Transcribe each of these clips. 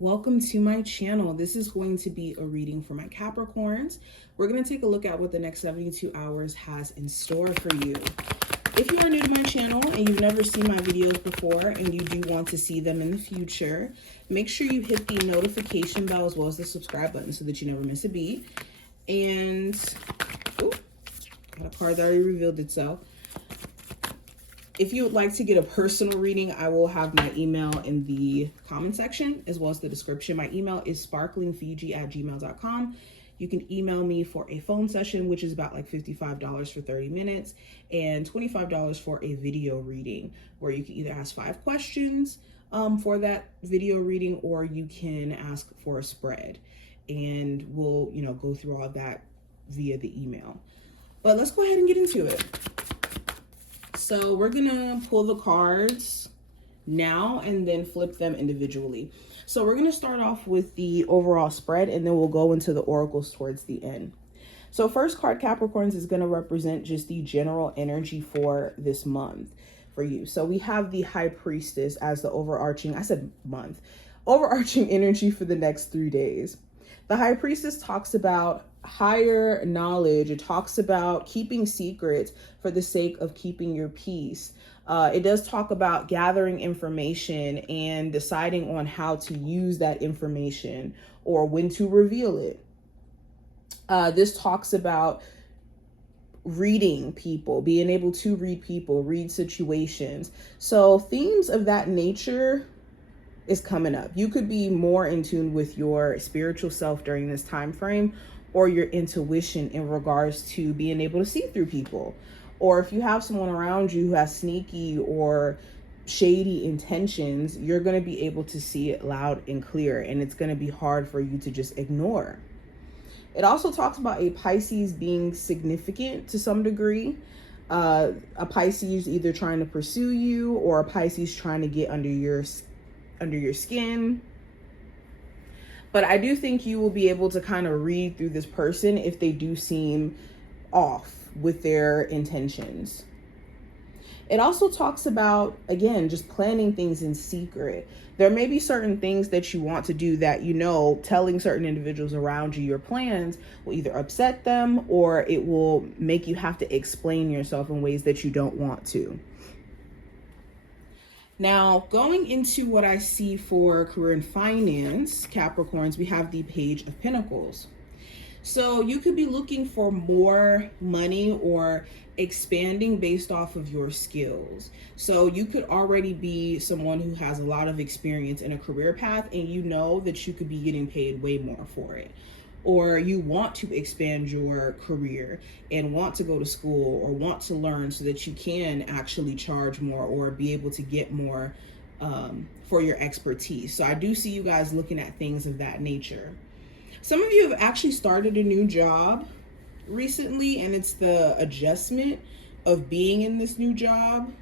Welcome to my channel. This is going to be a reading for my Capricorns. We're going to take a look at what the next 72 hours has in store for you. If you are new to my channel and you've never seen my videos before and you do want to see them in the future, make sure you hit the notification bell as well as the subscribe button so that you never miss a beat. And, oh, got a card that already revealed itself. If you would like to get a personal reading, I will have my email in the comment section as well as the description. My email is sparklingfiji@gmail.com. You can email me for a phone session, which is about like $55 for 30 minutes and $25 for a video reading, where you can either ask 5 questions for that video reading, or you can ask for a spread, and we'll, go through all of that via the email. But let's go ahead and get into it. So we're gonna pull the cards now and then flip them individually. So we're gonna start off with the overall spread, and then we'll go into the oracles towards the end. So first card, Capricorns, is gonna represent just the general energy for this month for you. So we have the High Priestess as the overarching energy for the next 3 days. The High Priestess talks about higher knowledge. It talks about keeping secrets for the sake of keeping your peace. It does talk about gathering information and deciding on how to use that information or when to reveal it. This talks about reading people, being able to read people, read situations. So themes of that nature is coming up. You could be more in tune with your spiritual self during this time frame, or your intuition in regards to being able to see through people. Or if you have someone around you who has sneaky or shady intentions, you're going to be able to see it loud and clear, and it's going to be hard for you to just ignore. It also talks about a Pisces being significant to some degree. A Pisces either trying to pursue you, or a Pisces trying to get under your skin. But I do think you will be able to kind of read through this person if they do seem off with their intentions. It also talks about, again, just planning things in secret. There may be certain things that you want to do that, telling certain individuals around you your plans will either upset them, or it will make you have to explain yourself in ways that you don't want to. Now, going into what I see for career and finance, Capricorns, we have the Page of Pentacles. So you could be looking for more money or expanding based off of your skills. So you could already be someone who has a lot of experience in a career path, and you know that you could be getting paid way more for it. Or you want to expand your career and want to go to school or want to learn so that you can actually charge more or be able to get more for your expertise. So I do see you guys looking at things of that nature. Some of you have actually started a new job recently, and it's the adjustment of being in this new job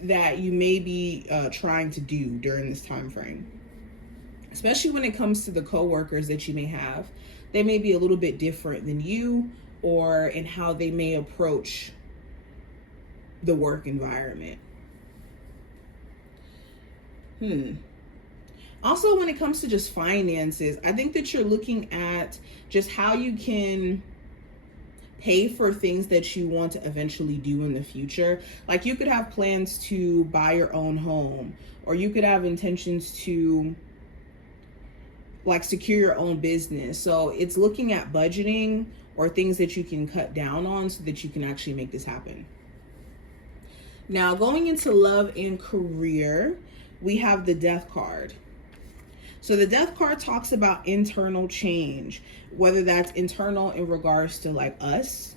that you may be trying to do during this time frame. Especially when it comes to the coworkers that you may have. They may be a little bit different than you, or in how they may approach the work environment. Also, when it comes to just finances, I think that you're looking at just how you can pay for things that you want to eventually do in the future. Like you could have plans to buy your own home, or you could have intentions to secure your own business. So it's looking at budgeting or things that you can cut down on so that you can actually make this happen. Now, going into love and career, we have the Death card. So the Death card talks about internal change, whether that's internal in regards to us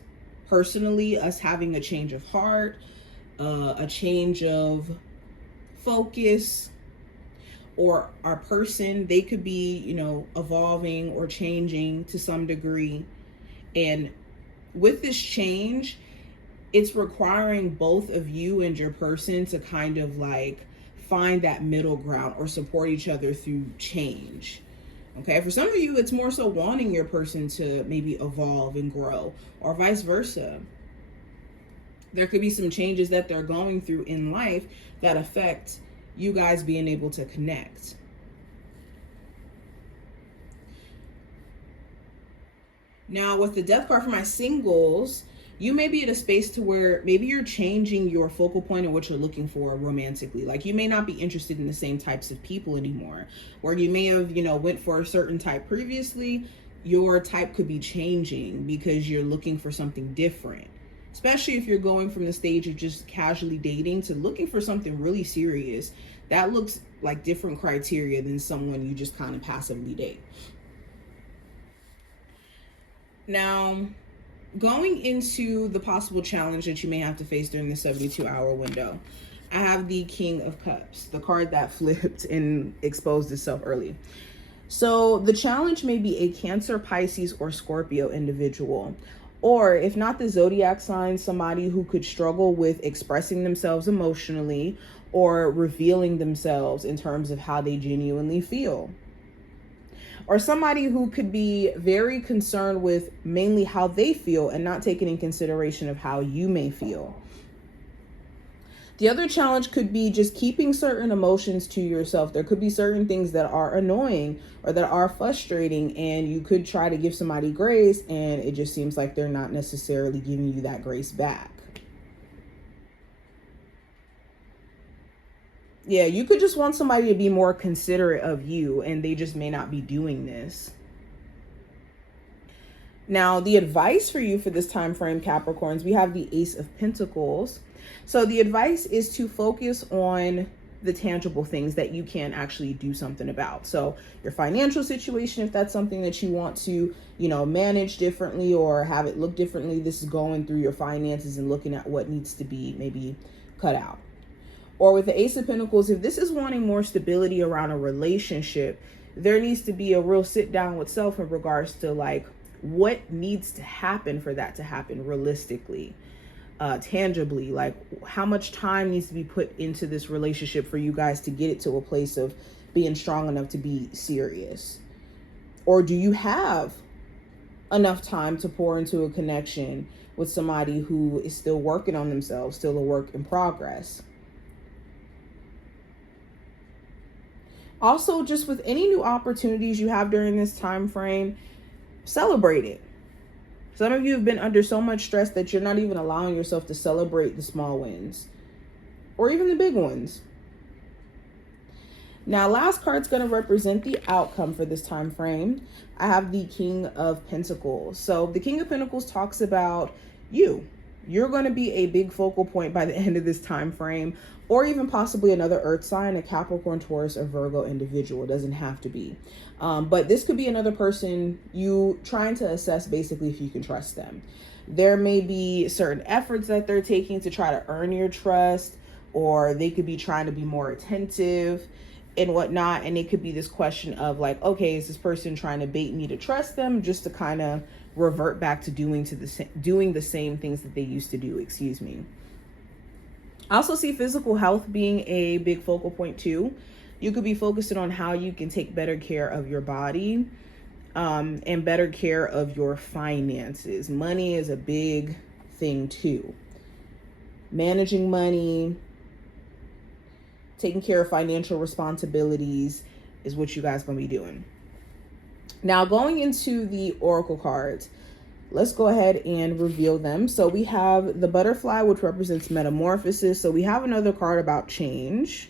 personally, us having a change of heart, a change of focus, or our person, they could be, evolving or changing to some degree. And with this change, it's requiring both of you and your person to kind of find that middle ground or support each other through change. Okay, for some of you, it's more so wanting your person to maybe evolve and grow, or vice versa. There could be some changes that they're going through in life that affect you guys being able to connect. Now, with the death card for my singles, you may be at a space to where maybe you're changing your focal point and what you're looking for romantically. Like, you may not be interested in the same types of people anymore, or you may have, went for a certain type previously. Your type could be changing because you're looking for something different, especially if you're going from the stage of just casually dating to looking for something really serious. That looks like different criteria than someone you just kind of passively date. Now, going into the possible challenge that you may have to face during the 72-hour window, I have the King of Cups, the card that flipped and exposed itself early. So the challenge may be a Cancer, Pisces, or Scorpio individual, or if not the zodiac sign, somebody who could struggle with expressing themselves emotionally or revealing themselves in terms of how they genuinely feel. Or somebody who could be very concerned with mainly how they feel and not taking in consideration of how you may feel. The other challenge could be just keeping certain emotions to yourself. There could be certain things that are annoying or that are frustrating, and you could try to give somebody grace, and it just seems like they're not necessarily giving you that grace back. Yeah, you could just want somebody to be more considerate of you, and they just may not be doing this. Now, the advice for you for this time frame, Capricorns, we have the Ace of Pentacles. So the advice is to focus on the tangible things that you can actually do something about. So your financial situation, if that's something that you want to, manage differently or have it look differently, this is going through your finances and looking at what needs to be maybe cut out. Or with the Ace of Pentacles, if this is wanting more stability around a relationship, there needs to be a real sit down with self in regards to like what needs to happen for that to happen realistically, tangibly. Like how much time needs to be put into this relationship for you guys to get it to a place of being strong enough to be serious? Or do you have enough time to pour into a connection with somebody who is still working on themselves, still a work in progress? Also, just with any new opportunities you have during this time frame, celebrate it. Some of you have been under so much stress that you're not even allowing yourself to celebrate the small wins or even the big ones. Now, last card's going to represent the outcome for this time frame. I have the King of Pentacles. So the King of Pentacles talks about you. You're going to be a big focal point by the end of this time frame, or even possibly another earth sign, a Capricorn, Taurus, or Virgo individual. It doesn't have to be. But this could be another person you trying to assess basically if you can trust them. There may be certain efforts that they're taking to try to earn your trust, or they could be trying to be more attentive and whatnot. And it could be this question of like, okay, is this person trying to bait me to trust them just to kind of revert back to doing the same things that they used to do, excuse me. I also see physical health being a big focal point too. You could be focusing on how you can take better care of your body, and better care of your finances. Money is a big thing too. Managing money, taking care of financial responsibilities is what you guys gonna be doing. Now, going into the oracle cards, let's go ahead and reveal them. So we have the butterfly, which represents metamorphosis. So we have another card about change.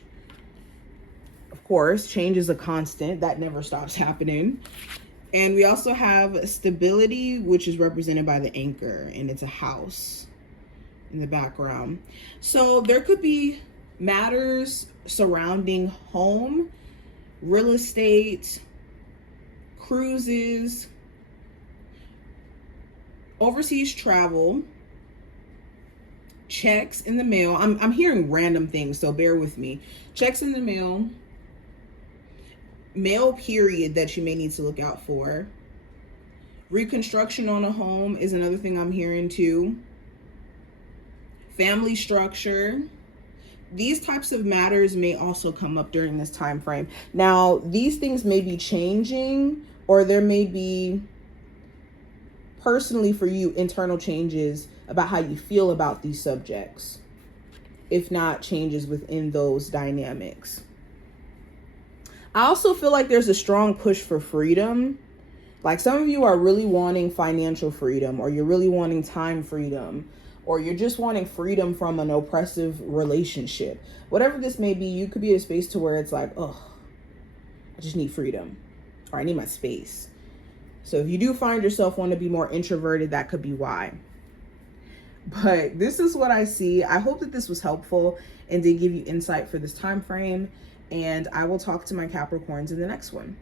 Of course, change is a constant. That never stops happening. And we also have stability, which is represented by the anchor, and it's a house in the background. So there could be matters surrounding home, real estate, cruises, overseas travel, checks in the mail. I'm hearing random things, so bear with me. Checks in the mail, mail period that you may need to look out for. Reconstruction on a home is another thing I'm hearing too. Family structure. These types of matters may also come up during this time frame. Now, these things may be changing, or there may be personally for you internal changes about how you feel about these subjects, if not changes within those dynamics. I also feel like there's a strong push for freedom Like some of you are really wanting financial freedom, or you're really wanting time freedom, or you're just wanting freedom from an oppressive relationship. Whatever this may be, you could be in a space to where it's like, oh, I just need freedom, or I need my space. So if you do find yourself wanting to be more introverted, that could be why. But this is what I see. I hope that this was helpful and did give you insight for this time frame. And I will talk to my Capricorns in the next one.